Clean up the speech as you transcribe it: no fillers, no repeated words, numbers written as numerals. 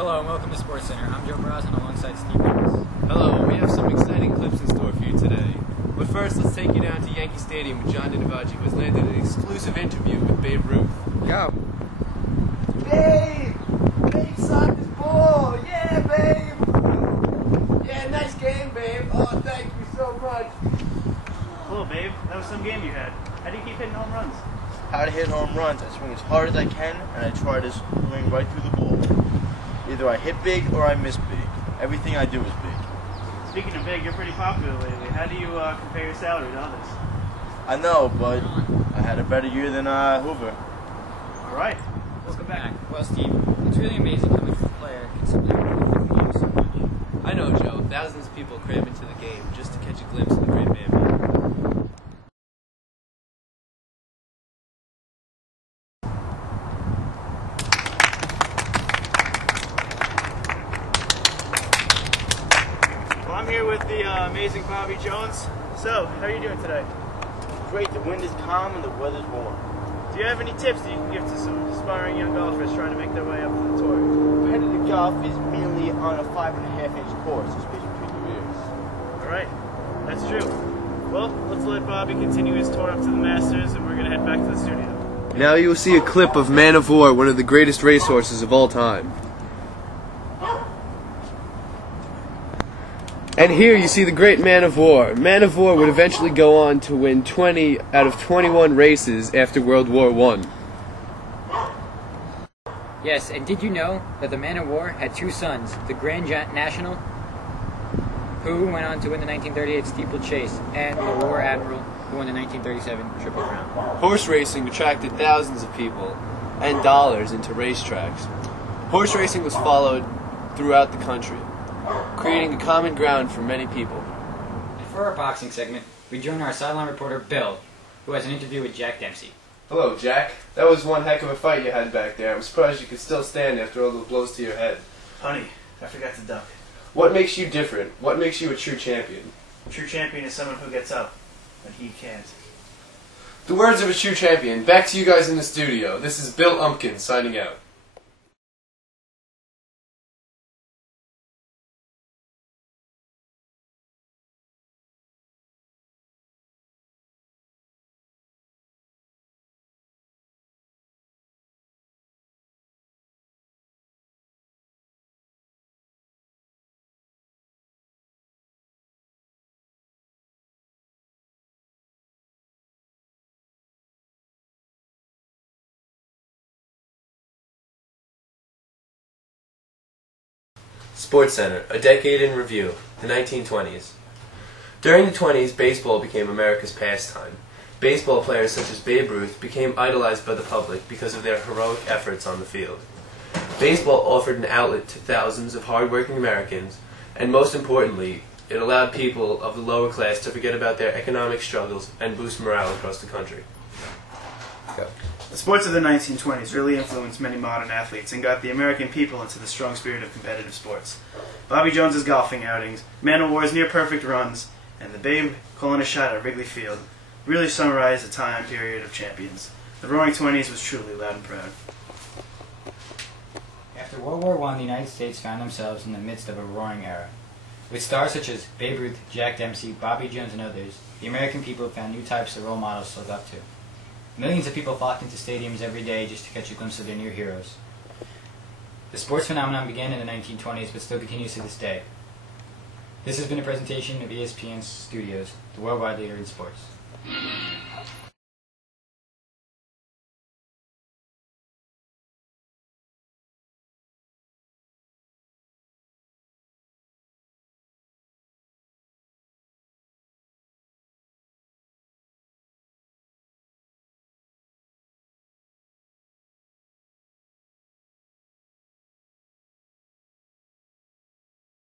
Hello and welcome to Sportscenter. I'm Joe Brosnan alongside Steve Knox. Hello, we have some exciting clips in store for you today. But first, let's take you down to Yankee Stadium with John Dinavaji, who has landed an exclusive interview with Babe Ruth. Go! Babe! Babe, suck this ball! Yeah, babe! Yeah, nice game, babe. Oh, thank you so much. Hello, babe. That was some game you had. How do you keep hitting home runs? How to hit home runs. I swing as hard as I can, and I try to swing right through the ball. Either I hit big or I miss big. Everything I do is big. Speaking of big, you're pretty popular lately. How do you compare your salary to others? I know, but I had a better year than Hoover. All right. Welcome back. Well, Steve, it's really amazing how much a player can sometimes do the game so much. I know, Joe. Thousands of people cram into the game just to catch a glimpse of the great man. Well, I'm here with the amazing Bobby Jones. So, how are you doing today? Great, the wind is calm and the weather's warm. Do you have any tips that you can give to some aspiring young golfers trying to make their way up to the tour? Competitive golf is merely on a 5.5-inch course, so space between your ears. All right. That's true. Well, let's let Bobby continue his tour up to the Masters, and we're going to head back to the studio. Now you will see a clip of Man of War, one of the greatest racehorses of all time. And here you see the great Man of War. Man of War would eventually go on to win 20 out of 21 races after World War I. Yes, and did you know that the Man of War had two sons, the Grand National, who went on to win the 1938 Steeplechase, and the War Admiral, who won the 1937 Triple Crown. Horse racing attracted thousands of people and dollars into racetracks. Horse racing was followed throughout the country, creating a common ground for many people. And for our boxing segment, we join our sideline reporter, Bill, who has an interview with Jack Dempsey. Hello, Jack. That was one heck of a fight you had back there. I'm surprised you could still stand after all the blows to your head. Honey, I forgot to duck. What makes you different? What makes you a true champion? A true champion is someone who gets up, but he can't. The words of a true champion. Back to you guys in the studio. This is Bill Umpkin signing out. Sportscenter, a decade in review, the 1920s. During the 20s, baseball became America's pastime. Baseball players such as Babe Ruth became idolized by the public because of their heroic efforts on the field. Baseball offered an outlet to thousands of hardworking Americans, and most importantly, it allowed people of the lower class to forget about their economic struggles and boost morale across the country. Go. The sports of the 1920s really influenced many modern athletes and got the American people into the strong spirit of competitive sports. Bobby Jones's golfing outings, Man of War's near-perfect runs, and the Babe calling a shot at Wrigley Field really summarized a time period of champions. The Roaring '20s was truly loud and proud. After World War I, the United States found themselves in the midst of a roaring era. With stars such as Babe Ruth, Jack Dempsey, Bobby Jones, and others, the American people found new types of role models to look up to. Millions of people flocked into stadiums every day just to catch a glimpse of their new heroes. The sports phenomenon began in the 1920s but still continues to this day. This has been a presentation of ESPN Studios, the worldwide leader in sports.